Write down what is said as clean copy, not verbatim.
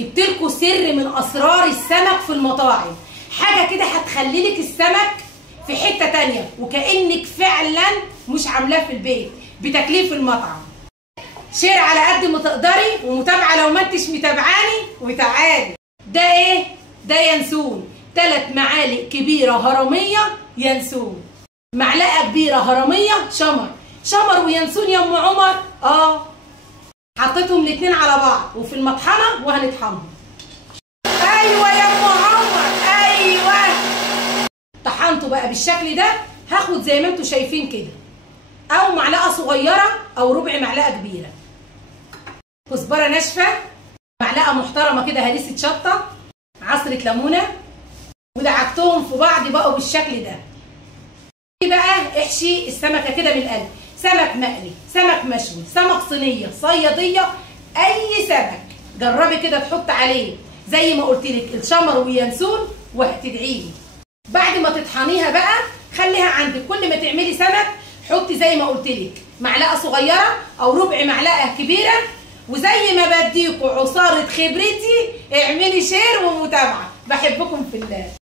جبت لكم سر من اسرار السمك في المطاعم، حاجه كده هتخلي لك السمك في حته تانيه وكانك فعلا مش عاملاه في البيت، بتاكليه في المطعم. شير على قد ما تقدري، ومتابعه لو ما انتش متابعاني، وتعالي. ده ايه؟ ده ينسون، 3 معالق كبيره هرميه ينسون، معلقه كبيره هرميه شمر وينسون يا ام عمر. حطيتهم الاتنين على بعض وفي المطحنه وهنطحنهم. ايوه يا ام عمر، ايوه. طحنته بقى بالشكل ده. هاخد زي ما انتوا شايفين كده، او معلقه صغيره او ربع معلقه كبيره كزبره ناشفه، معلقه محترمه كده هريسه شطه، عصره ليمونه، ودعكتهم في بعض بقوا بالشكل ده. بقى احشي السمكه كده من القلب، سمك مقلي، سمك مشوي، سمك صينيه، صياديه، اي سمك. جربي كده تحط عليه زي ما قلت لك الشمر وينسون وهتدعي لي. بعد ما تطحنيها بقى خليها عندك، كل ما تعملي سمك حطي زي ما قلت لك معلقه صغيره او ربع معلقه كبيره. وزي ما بديكوا عصاره خبرتي اعملي شير ومتابعه. بحبكم في الله.